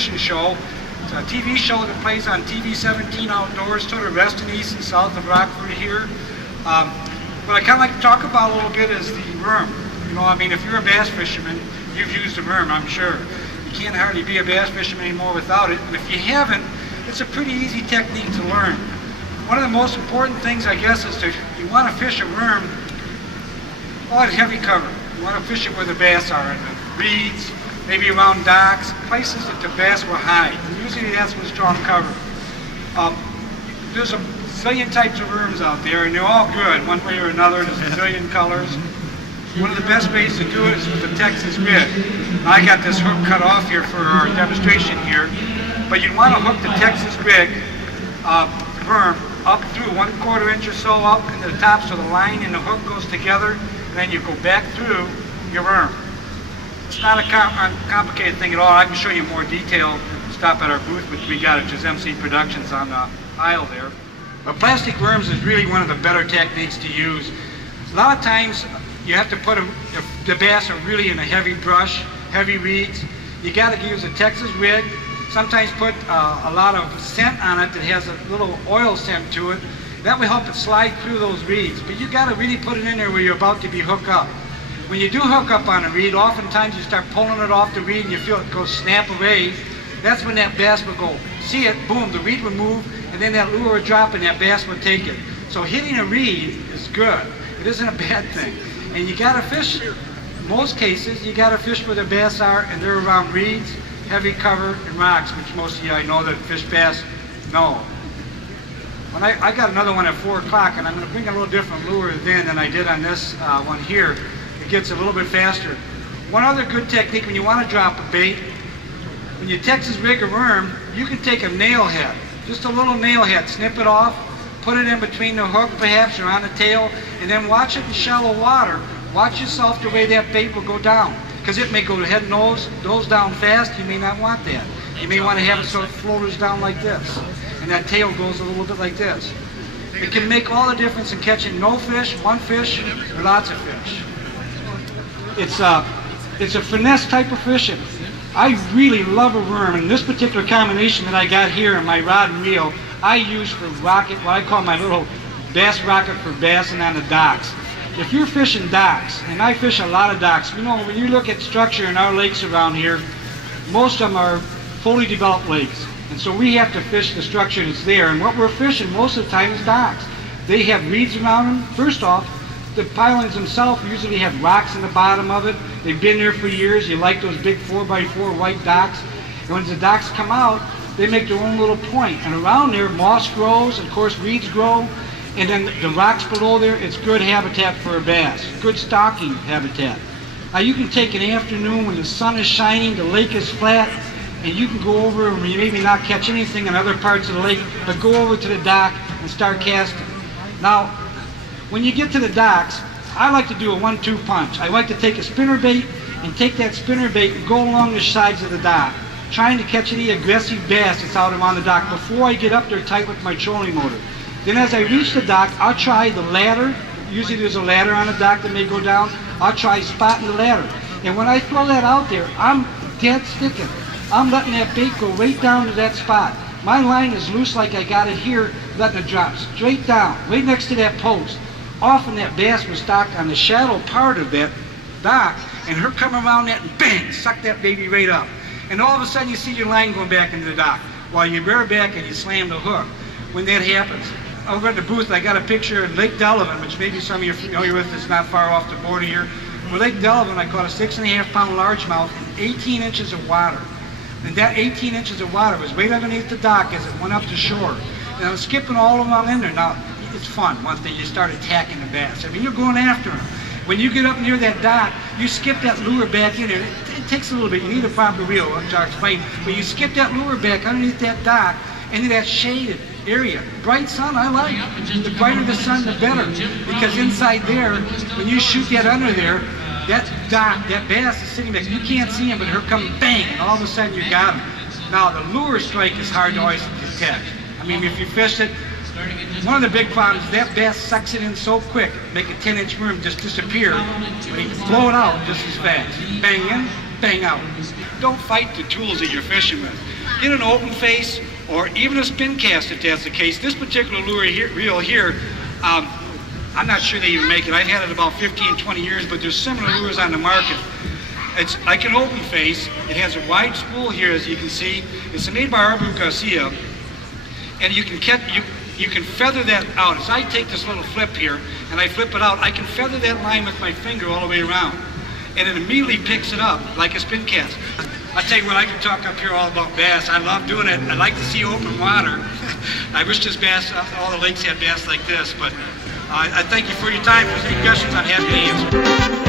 fishing show. It's a TV show that plays on TV 17 outdoors, sort of west and east and south of Rockford here. What I kind of like to talk about a little bit is the worm. You know, I mean, if you're a bass fisherman, you've used a worm, I'm sure. You can't hardly be a bass fisherman anymore without it. And if you haven't, it's a pretty easy technique to learn. One of the most important things, I guess, is you want to fish a worm on heavy cover. You want to fish it where the bass are, in the reeds, maybe around docks, places that the bass will hide. And usually that's with strong cover. There's a zillion types of worms out there, and they're all good, one way or another. There's a zillion colors. One of the best ways to do it is with a Texas rig. I got this hook cut off here for our demonstration here, but you'd want to hook the Texas rig worm up through 1/4 inch or so up into the top so the line and the hook goes together, and then you go back through your worm. It's not a complicated thing at all. I can show you more detail. Stop at our booth, which we got at just MC Productions on the aisle there. But plastic worms is really one of the better techniques to use. A lot of times you have to put them, if the bass are really in a heavy brush, heavy reeds, you got to use a Texas rig. Sometimes put a lot of scent on it that has a little oil scent to it. That will help it slide through those reeds. But you got to really put it in there where you're about to be hooked up. When you do hook up on a reed, oftentimes you start pulling it off the reed and you feel it go snap away. That's when that bass will go, see it, boom, the reed will move, and then that lure will drop and that bass will take it. So hitting a reed is good. It isn't a bad thing. And you got to fish, in most cases, you got to fish where the bass are, and they're around reeds, heavy cover, and rocks, which most of you I know that fish bass know. When I got another one at 4 o'clock, and I'm going to bring a little different lure then than I did on this one here. It gets a little bit faster. One other good technique when you want to drop a bait, when you Texas rig a worm, you can take a nail head, just a little nail head, snip it off, put it in between the hook perhaps or on the tail, and then watch it in shallow water. Watch yourself the way that bait will go down, because it may go head and nose down fast. You may not want that. You may want to have it so it floaters down like this, and that tail goes a little bit like this. It can make all the difference in catching no fish, one fish, or lots of fish. It's a finesse type of fishing. I really love a worm, and this particular combination that I got here in my rod and reel, I use for rocket, what I call my little bass rocket for bassing on the docks. If you're fishing docks, and I fish a lot of docks, you know, when you look at structure in our lakes around here, most of them are fully developed lakes. And so we have to fish the structure that's there. And what we're fishing most of the time is docks. They have reeds around them. First off, the pilings themselves usually have rocks in the bottom of it. They've been there for years. You like those big 4x4 white docks. And when the docks come out, they make their own little point. And around there, moss grows, and of course reeds grow. And then the rocks below there, it's good habitat for a bass, good stocking habitat. Now you can take an afternoon when the sun is shining, the lake is flat, and you can go over and maybe not catch anything in other parts of the lake, but go over to the dock and start casting. Now, when you get to the docks, I like to do a 1-2 punch. I like to take a spinnerbait and take that spinnerbait and go along the sides of the dock, trying to catch any aggressive bass that's out on the dock before I get up there tight with my trolling motor. Then as I reach the dock, I'll try the ladder. Usually there's a ladder on the dock that may go down. I'll try spotting the ladder. And when I throw that out there, I'm dead sticking. I'm letting that bait go right down to that spot. My line is loose like I got it here, letting it drop straight down, right next to that post. Often that bass was stocked on the shallow part of that dock, and her come around that and bang, suck that baby right up. And all of a sudden you see your line going back into the dock while you rear back and you slam the hook. When that happens, over at the booth I got a picture of Lake Delavan, which maybe some of you are familiar with. It's not far off the border here. With Lake Delavan, I caught a 6.5-pound largemouth in 18 inches of water. And that 18 inches of water was right underneath the dock as it went up to shore. And I was skipping all along in there. Now, it's fun once you start attacking the bass. I mean, you're going after them. When you get up near that dock, you skip that lure back in there. It takes a little bit. You need a proper reel, which I'll explain. But you skip that lure back underneath that dock into that shaded area. Bright sun, I like it. The brighter the sun, the better. Because inside there, when you shoot that under there, that dock, that bass is sitting back. You can't see him, but her come bang, and all of a sudden you got him. Now, the lure strike is hard to always detect. I mean, if you fish it, one of the big problems is that bass sucks it in so quick, make a 10-inch worm just disappear, but he can blow it out just as fast. Bang in, bang out. don't fight the tools that you're fishing with. Get an open face or even a spin cast if that's the case. This particular reel here, I'm not sure they even make it. I've had it about 15, 20 years, but there's similar lures on the market. It's like an open face. It has a wide spool here, as you can see. It's made by Arbu Garcia, and you can feather that out. As I take this little flip here and I flip it out, I can feather that line with my finger all the way around, and it immediately picks it up like a spin cast. I tell you what, I can talk up here all about bass. I love doing it. I like to see open water. I wish this bass, all the lakes had bass like this, but I thank you for your time. If there's any questions, I'm happy to answer.